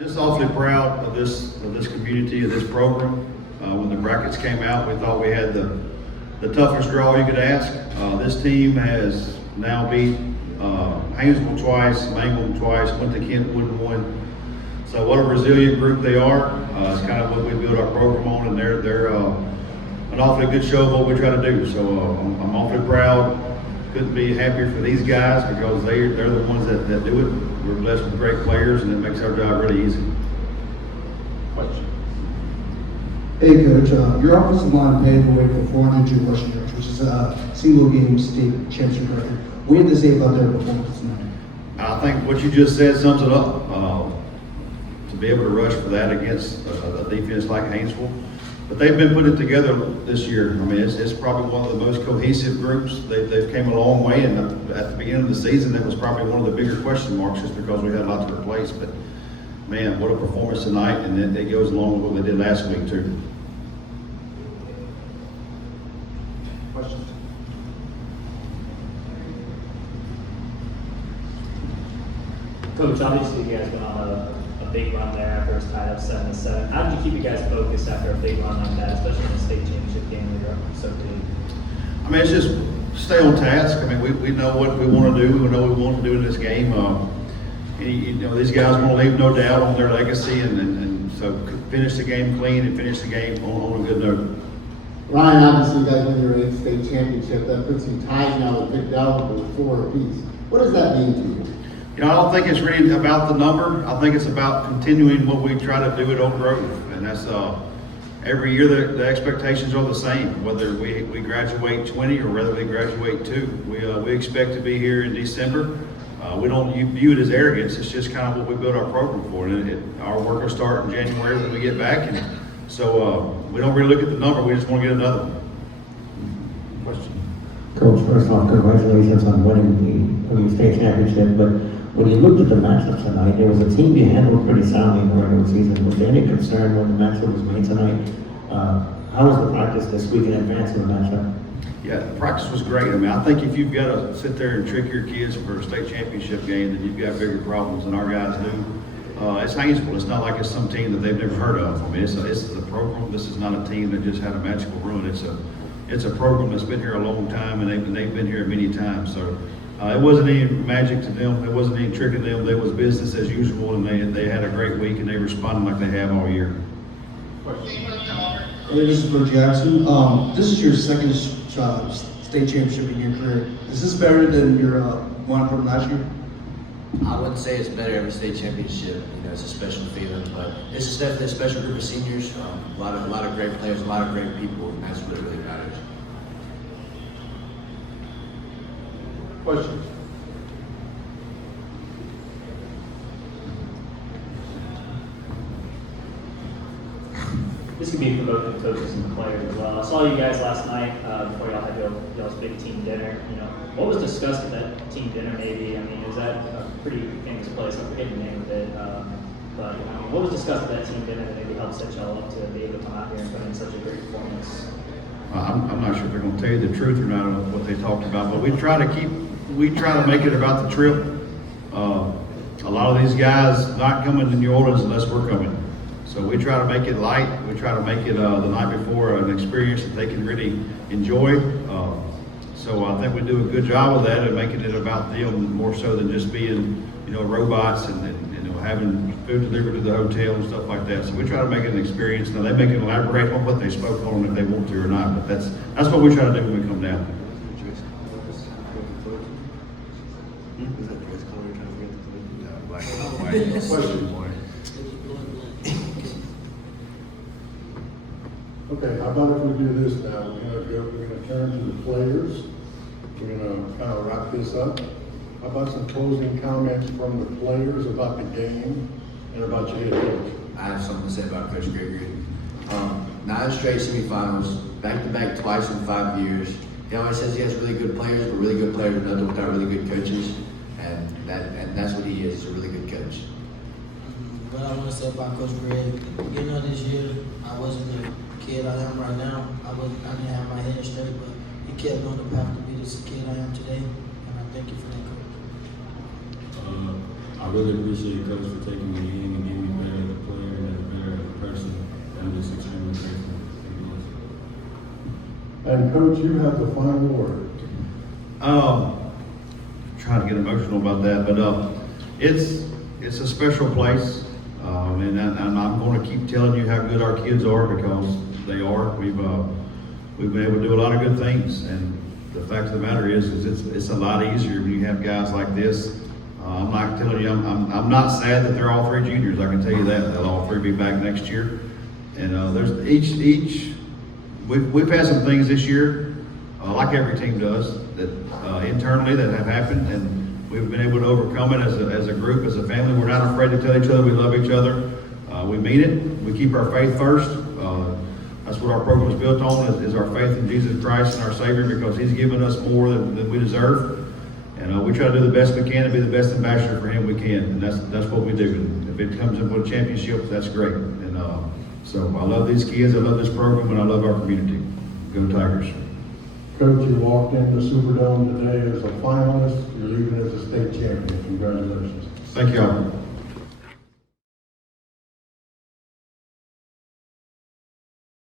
Just awfully proud of this community, of this program. When the brackets came out, we thought we had the toughest draw you could ask. This team has now beat Haynesville twice, Mangum twice, went to Kentwood and won. So what a resilient group they are. It's kind of what we build our program on, and they're an awfully good show of what we try to do. So I'm awfully proud. Couldn't be happier for these guys because they're the ones that do it. We're blessed with great players, and it makes our job really easy. Question. Hey, Coach. Your offensive line paved the way for 402 rushing yards, which is a single-game state championship record. What did they say about their performance tonight? I think what you just said sums it up. To be able to rush for that against a defense like Haynesville. But they've been putting it together this year. I mean, it's probably one of the most cohesive groups. They've came a long way, and at the beginning of the season, that was probably one of the bigger question marks just because we had a lot to replace. But man, what a performance tonight, and it goes along with what they did last week too. Questions? Coach, obviously you guys went on a big run there after it was tied up 7-7. How did you keep you guys focused after a big run like that, especially in the state championship game where you're up so big? I mean, it's just stay on task. I mean, we know what we want to do. We know what we want to do in this game. You know, these guys want to leave no doubt on their legacy, and so finish the game clean and finish the game on a good note. Ryan, obviously, you guys win your 8th state championship. That puts you tied now with Vic Dalrymple with 4 apiece. What does that mean to you? You know, I don't think it's really about the number. I think it's about continuing what we try to do at Oak Grove, and that's every year the expectations are the same. Whether we graduate 20 or whether we graduate 2, we expect to be here in December. We don't view it as arrogance. It's just kind of what we build our program for, and our work will start in January when we get back. And so we don't really look at the number. We just want to get another one. Question. Coach, first off, congratulations on winning the state championship. But when you looked at the matchup tonight, there was a team you handled pretty soundly in the regular season. Was there any concern when the matchup was made tonight? How was the practice this week in advance of the matchup? Yeah, the practice was great. I mean, I think if you've got to sit there and trick your kids for a state championship game, then you've got bigger problems than our guys do. It's Haynesville. It's not like it's some team that they've never heard of. I mean, it's a program. This is not a team that just had a magical run. It's a program that's been here a long time, and they've been here many times. So it wasn't any magic to them. It wasn't any tricking them. It was business as usual, and they had a great week, and they responded like they have all year. Hey, this is for Jackson. This is your second state championship in your career. Is this better than your one from last year? I wouldn't say it's better every state championship. You know, it's a special feeling, but this is definitely a special group of seniors. A lot of great players, a lot of great people, and that's what really matters. Questions? This could be for both the coaches and the players as well. I saw you guys last night before y'all had y'all's big team dinner. You know, what was discussed at that team dinner? Maybe, I mean, is that a pretty famous place? I forget the name of it, but I mean, what was discussed at that team dinner that maybe helped set y'all up to be able to come out here and put in such a great performance? I'm not sure if they're going to tell you the truth or not on what they talked about, but we try to make it about the trip. A lot of these guys not coming to New Orleans unless we're coming. So we try to make it light. We try to make it the night before an experience that they can really enjoy. So I think we do a good job of that and making it about them more so than just being, you know, robots and you know, having food delivered to the hotel and stuff like that. So we try to make it an experience. Now they may can elaborate on what they spoke on if they want to or not, but that's what we try to do when we come down. Question. Okay, how about if we do this now? We're gonna turn to the players. We're gonna kind of wrap this up. How about some closing comments from the players about the game and about your head coach? I have something to say about Coach Gregory. 9 straight semifinals, back-to-back twice in 5 years. He always says he has really good players, but really good players are nothing without really good coaches, and that's what he is. He's a really good coach. What I want to say about Coach Greg, at the beginning of this year, I wasn't the kid I am right now. I didn't have my head straight, but he kept me on the path to be this kid I am today, and I thank you for that, Coach. I really appreciate Coach for taking me in and getting me better. And Coach, you have the final word. Trying to get emotional about that, but it's a special place, and I'm going to keep telling you how good our kids are because they are. We've been able to do a lot of good things, and the fact of the matter is it's a lot easier when you have guys like this. I'm not telling you, I'm not sad that they're all three juniors. I can tell you that they'll all three be back next year, and there's each. We've had some things this year, like every team does, that internally that have happened, and we've been able to overcome it as a group, as a family. We're not afraid to tell each other we love each other. We mean it. We keep our faith first. That's what our program is built on, is our faith in Jesus Christ and our Savior, because He's given us more than we deserve. And we try to do the best we can and be the best ambassador for Him we can, and that's what we do. And if it comes in with a championship, that's great. And so I love these kids, I love this program, and I love our community. Go Tigers. Coach, you walked in the Superdome today as a finalist. You're leaving as a state champion. Congratulations. Thank y'all.